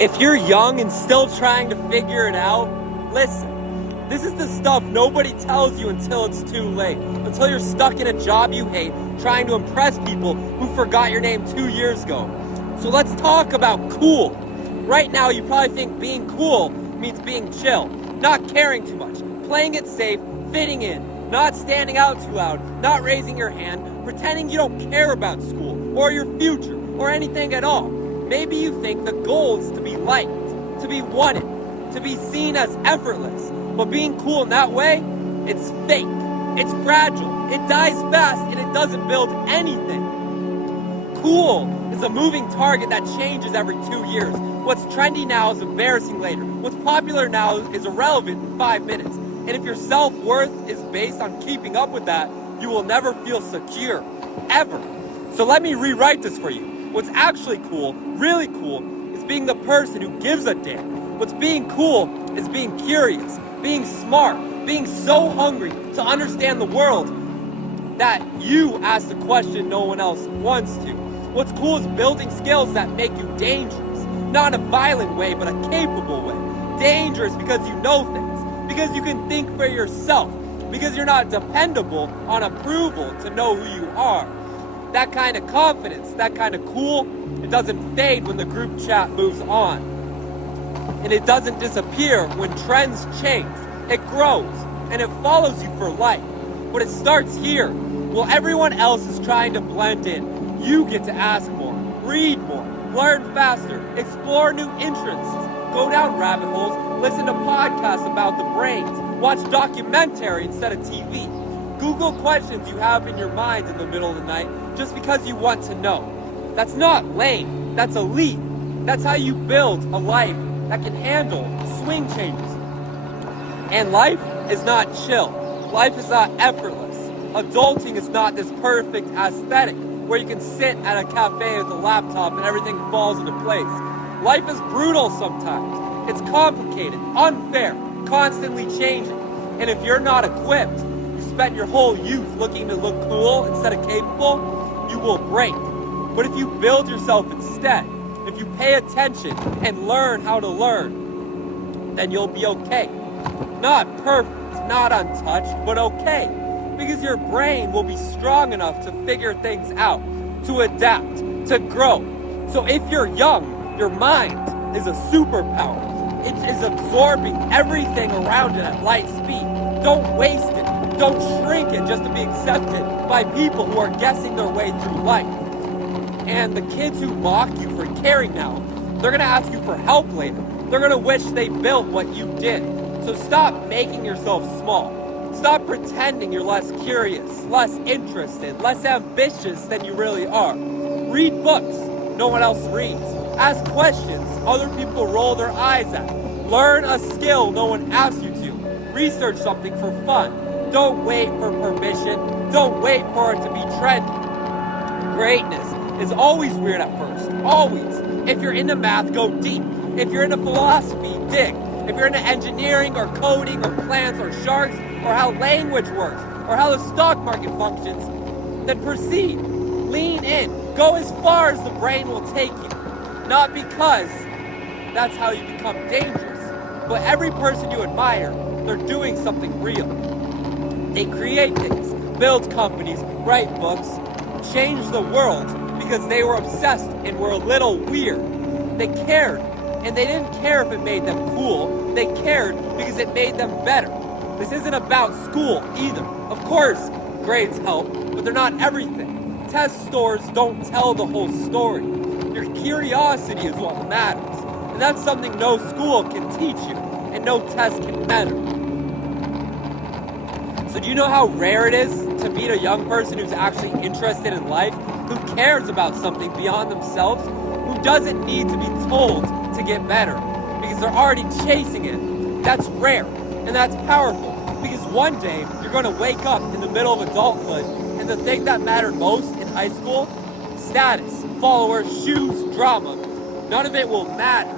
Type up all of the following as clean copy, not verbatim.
If you're young and still trying to figure it out, listen. This is the stuff nobody tells you until it's too late. Until you're stuck in a job you hate, trying to impress people who forgot your name 2 years ago. So let's talk about cool. Right now, you probably think being cool means being chill, not caring too much, playing it safe, fitting in, not standing out too loud, not raising your hand, pretending you don't care about school or your future or anything at all. Maybe you think the goal is to be liked, to be wanted, to be seen as effortless. But being cool in that way, it's fake, it's fragile, it dies fast, and it doesn't build anything. Cool is a moving target that changes every 2 years. What's trendy now is embarrassing later. What's popular now is irrelevant in 5 minutes. And if your self-worth is based on keeping up with that, you will never feel secure, ever. So let me rewrite this for you. What's actually cool, really cool, is being the person who gives a damn. What's being cool is being curious, being smart, being so hungry to understand the world that you ask the question no one else wants to. What's cool is building skills that make you dangerous, not in a violent way, but a capable way. Dangerous because you know things, because you can think for yourself, because you're not dependable on approval to know who you are. That kind of confidence, that kind of cool, it doesn't fade when the group chat moves on. And it doesn't disappear when trends change. It grows, and it follows you for life. But it starts here. While everyone else is trying to blend in, you get to ask more, read more, learn faster, explore new interests, go down rabbit holes, listen to podcasts about the brains, watch documentary instead of TV. Google questions you have in your mind in the middle of the night just because you want to know. That's not lame, that's elite. That's how you build a life that can handle swing changes. And life is not chill. Life is not effortless. Adulting is not this perfect aesthetic where you can sit at a cafe with a laptop and everything falls into place. Life is brutal sometimes. It's complicated, unfair, constantly changing. And if you're not equipped, spent your whole youth looking to look cool instead of capable, you will break. But if you build yourself instead, if you pay attention and learn how to learn, then you'll be okay. Not perfect, not untouched, but okay. Because your brain will be strong enough to figure things out, to adapt, to grow. So if you're young, your mind is a superpower. It is absorbing everything around it at light speed. Don't waste it. Don't shrink it just to be accepted by people who are guessing their way through life. And the kids who mock you for caring now, they're going to ask you for help later. They're going to wish they built what you did. So stop making yourself small. Stop pretending you're less curious, less interested, less ambitious than you really are. Read books no one else reads. Ask questions other people roll their eyes at. Learn a skill no one asks you to. Research something for fun. Don't wait for permission. Don't wait for it to be trendy. Greatness is always weird at first. Always. If you're into math, go deep. If you're into philosophy, dig. If you're into engineering or coding or plants or sharks or how language works or how the stock market functions, then proceed. Lean in. Go as far as the brain will take you. Not because that's how you become dangerous, but every person you admire, they're doing something real. They create things, build companies, write books, change the world because they were obsessed and were a little weird. They cared, and they didn't care if it made them cool. They cared because it made them better. This isn't about school either. Of course, grades help, but they're not everything. Test scores don't tell the whole story. Your curiosity is what matters, and that's something no school can teach you, and no test can measure. So do you know how rare it is to meet a young person who's actually interested in life, who cares about something beyond themselves, who doesn't need to be told to get better because they're already chasing it? That's rare, and that's powerful, because one day you're going to wake up in the middle of adulthood, and the thing that mattered most in high school, status, followers, shoes, drama, none of it will matter.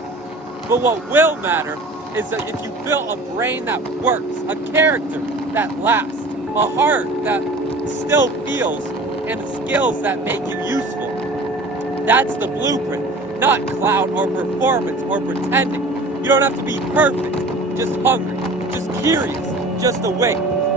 But what will matter is that if you built a brain that works, a character that lasts, a heart that still feels, and skills that make you useful. That's the blueprint. not clout or performance or pretending. You don't have to be perfect, just hungry, just curious, just awake.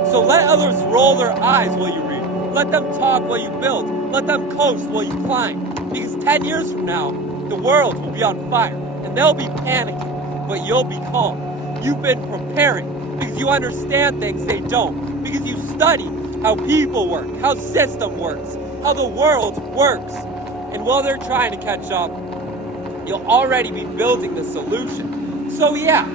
So let others roll their eyes while you read. Let them talk while you build. Let them coast while you climb. Because 10 years from now, the world will be on fire and they'll be panicking, but you'll be calm. You've been preparing because you understand things they don't. Because you study how people work, how system works, how the world works. And while they're trying to catch up, you'll already be building the solution. So yeah,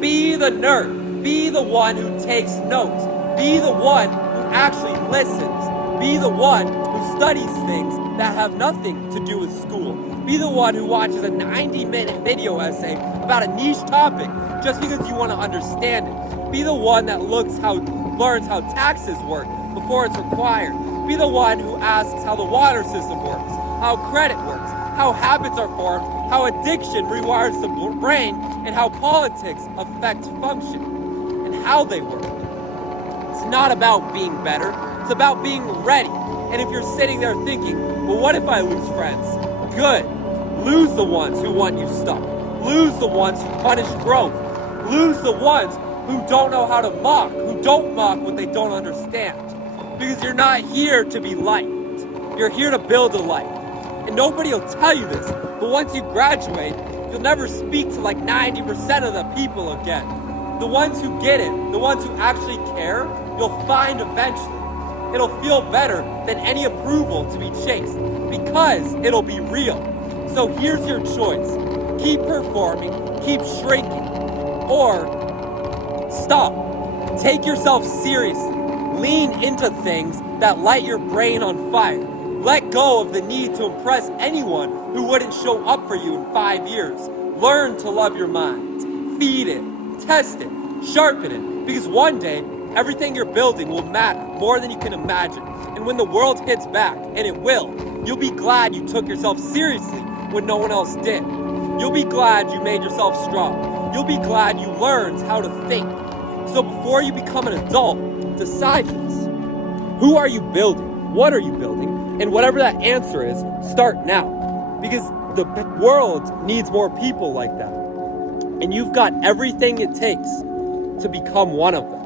be the nerd. Be the one who takes notes. Be the one who actually listens. Be the one who studies things that have nothing to do with school. Be the one who watches a 90-minute video essay about a niche topic just because you want to understand it. Be the one that learns how taxes work before it's required. Be the one who asks how the water system works, how credit works, how habits are formed, how addiction rewires the brain, and how politics affect function, and how they work. It's not about being better, it's about being ready. And if you're sitting there thinking, well, what if I lose friends? Good. Lose the ones who want you stuck. Lose the ones who punish growth. Lose the ones who don't know how to mock, who don't mock what they don't understand. Because you're not here to be liked. You're here to build a life. And nobody will tell you this, but once you graduate, you'll never speak to like 90% of the people again. The ones who get it, the ones who actually care, you'll find eventually. It'll feel better than any approval to be chased because it'll be real. So here's your choice. Keep performing, keep shrinking, or stop. Take yourself seriously. Lean into things that light your brain on fire. Let go of the need to impress anyone who wouldn't show up for you in 5 years. Learn to love your mind. Feed it, test it, sharpen it, because one day, everything you're building will matter more than you can imagine. And when the world hits back, and it will, you'll be glad you took yourself seriously when no one else did. You'll be glad you made yourself strong. You'll be glad you learned how to think. So before you become an adult, decide this. Who are you building? What are you building? And whatever that answer is, start now. Because the world needs more people like that. And you've got everything it takes to become one of them.